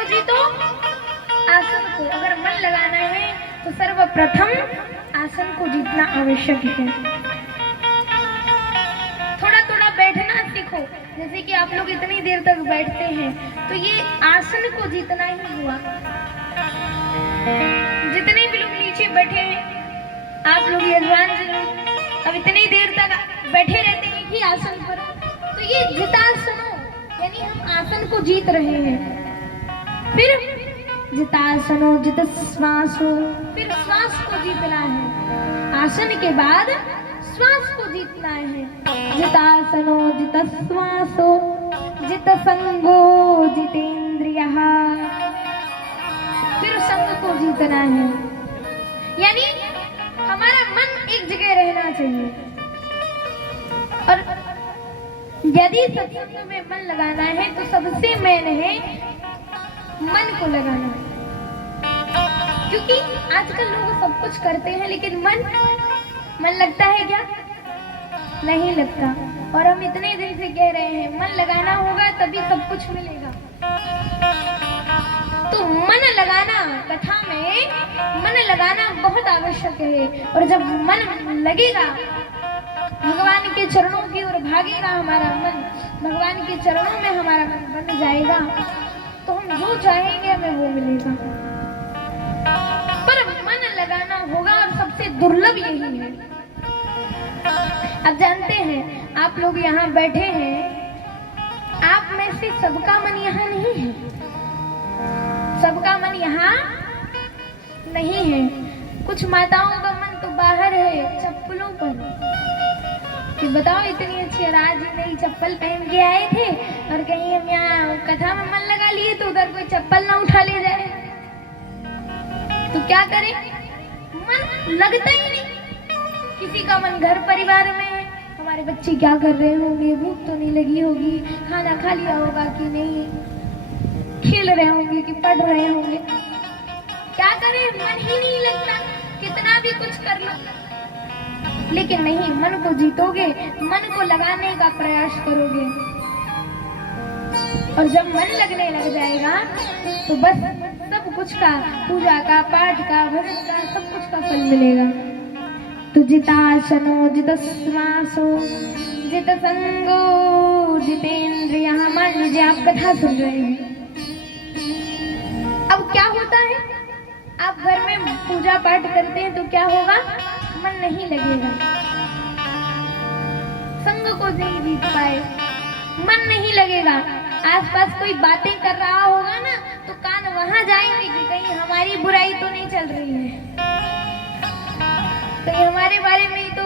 को जीतो? आसन को। अगर मन लगाना है तो सर्वप्रथम आसन को जीतना आवश्यक है। थोड़ा थोड़ा बैठना सीखो। जैसे कि आप लोग इतनी देर तक बैठते हैं तो ये आसन को जीतना ही हुआ। जितने भी लोग नीचे बैठे हैं, आप लोग यजमान जी लोग अब इतनी देर तक बैठे रहते हैं कि आसन पर, तो ये जितासनो यानी हम आसन को जीत रहे हैं। फिर जितासनो जित श्वासो, फिर श्वास को जीतना है। आसन के बाद श्वास को जीतना है। जितासनो जित श्वासो जित संगो जितेंद्रियः, फिर संग को जीतना है। यानी हमारा मन एक जगह रहना चाहिए। और यदि सत्संग में मन लगाना है तो सबसे मेन है मन को लगाना। क्योंकि आजकल लोग सब कुछ करते हैं लेकिन मन लगता है क्या? नहीं लगता। और हम इतने दिन से कह रहे हैं मन लगाना होगा तभी सब कुछ मिलेगा। तो मन लगाना, कथा में मन लगाना बहुत आवश्यक है। और जब मन लगेगा, भगवान के चरणों की ओर भागेगा हमारा मन, भगवान के चरणों में हमारा मन बन जाएगा, तो हम जो चाहेंगे हमें वो मिलेगा। पर मन लगाना होगा और सबसे दुर्लभ यही है। अब जानते हैं आप लोग यहाँ बैठे हैं, आप में से सबका मन यहाँ नहीं है, सबका मन यहाँ नहीं है। कुछ माताओं का मन तो बाहर है, चप्पलों पर। कि बताओ इतनी अच्छी राज नई चप्पल पहन के आए थे और कहीं हम यहाँ कथा में मन लगा लिए तो उधर कोई चप्पल ना उठा ले जाए तो क्या करें? मन लगता ही नहीं। किसी का मन घर परिवार में है, हमारे बच्चे क्या कर रहे होंगे, भूख तो नहीं लगी होगी, खाना खा लिया होगा कि नहीं, खेल रहे होंगे कि पढ़ रहे होंगे। क्या करें? मन ही नहीं लगता, कितना भी कुछ कर लो। लेकिन नहीं, मन को जीतोगे, मन को लगाने का प्रयास करोगे और जब मन लगने लग जाएगा तो बस सब कुछ का, पूजा का, पाठ का, भजन का, सब कुछ का फल मिलेगा। तो जितासनो जित श्वासो जित संगो जितेंद्रियः। मान लीजिए आप कथा सुन रहे हैं, अब क्या होता है, आप घर में पूजा पाठ करते हैं तो क्या होगा? मन नहीं लगेगा, संग को नहीं जीत पाए, मन नहीं लगेगा। आसपास कोई बातें कर रहा होगा ना तो कान वहां जाएंगे कि कहीं हमारी बुराई तो नहीं चल रही है, कहीं हमारे बारे में ही तो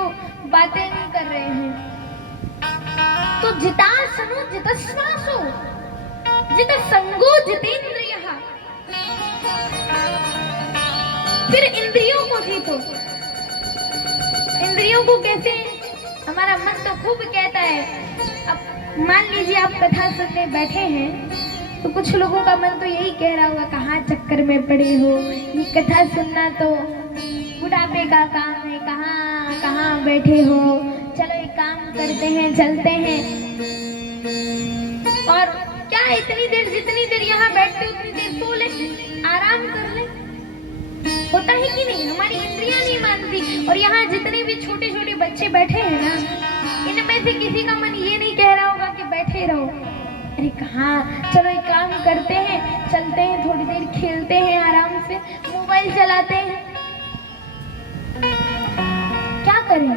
बातें नहीं कर रहे हैं। तो जितासनो जित श्वासो जित संगो जितेंद्रियः। फिर इंद्रियों को जीतो। इंद्रियों को कैसे? हमारा मन तो खूब कहता है। अब मान लीजिए आप कथा सुनने बैठे हैं तो कुछ लोगों का मन तो यही कह रहा होगा, कहाँ चक्कर में पड़े हो, ये कथा सुनना तो बुढ़ापे का काम है, कहाँ कहाँ बैठे हो, चलो एक काम करते हैं, चलते हैं। और क्या इतनी देर, जितनी देर यहाँ बैठते उतनी देर सो ले, आराम कर ले। होता है कि नहीं? हमारी इंद्रियां नहीं मानती। और यहाँ जितने भी छोटे छोटे बच्चे बैठे हैं ना, इनमें से किसी का मन ये नहीं कह रहा होगा कि बैठे रहो। अरे कहाँ, चलो एक काम करते हैं, चलते हैं, थोड़ी देर खेलते हैं, आराम से मोबाइल चलाते हैं। क्या करें?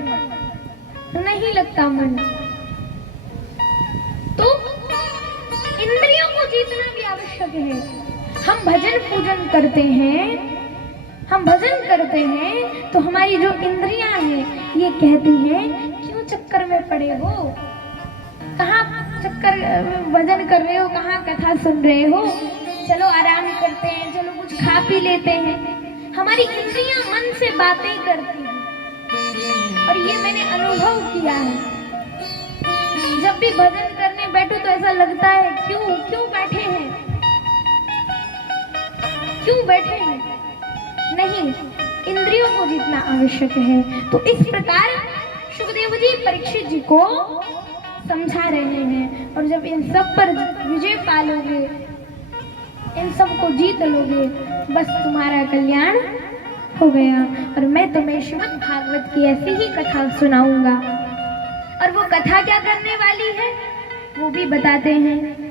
नहीं लगता मन। तो इंद्रियों को जीतना भी आवश्यक है। हम भजन पूजन करते हैं, हम भजन करते हैं तो हमारी जो इंद्रियां हैं ये कहती हैं, क्यों चक्कर में पड़े हो, कहाँ चक्कर भजन कर रहे हो, कहाँ कथा सुन रहे हो, चलो आराम करते हैं, चलो कुछ खा पी लेते हैं। हमारी इंद्रियां मन से बातें करती हैं और ये मैंने अनुभव किया है। जब भी भजन करने बैठो तो ऐसा लगता है क्यों बैठे हैं, क्यों बैठे हैं। नहीं, इंद्रियों को जीतना आवश्यक है। तो इस प्रकार सुखदेव जी परीक्षित जी को समझा रहे हैं। और जब इन सब पर विजय पालोगे, इन सबको जीत लोगे, बस तुम्हारा कल्याण हो गया। और मैं तुम्हें श्रीमद् भागवत की ऐसी ही कथा सुनाऊंगा, और वो कथा क्या करने वाली है वो भी बताते हैं।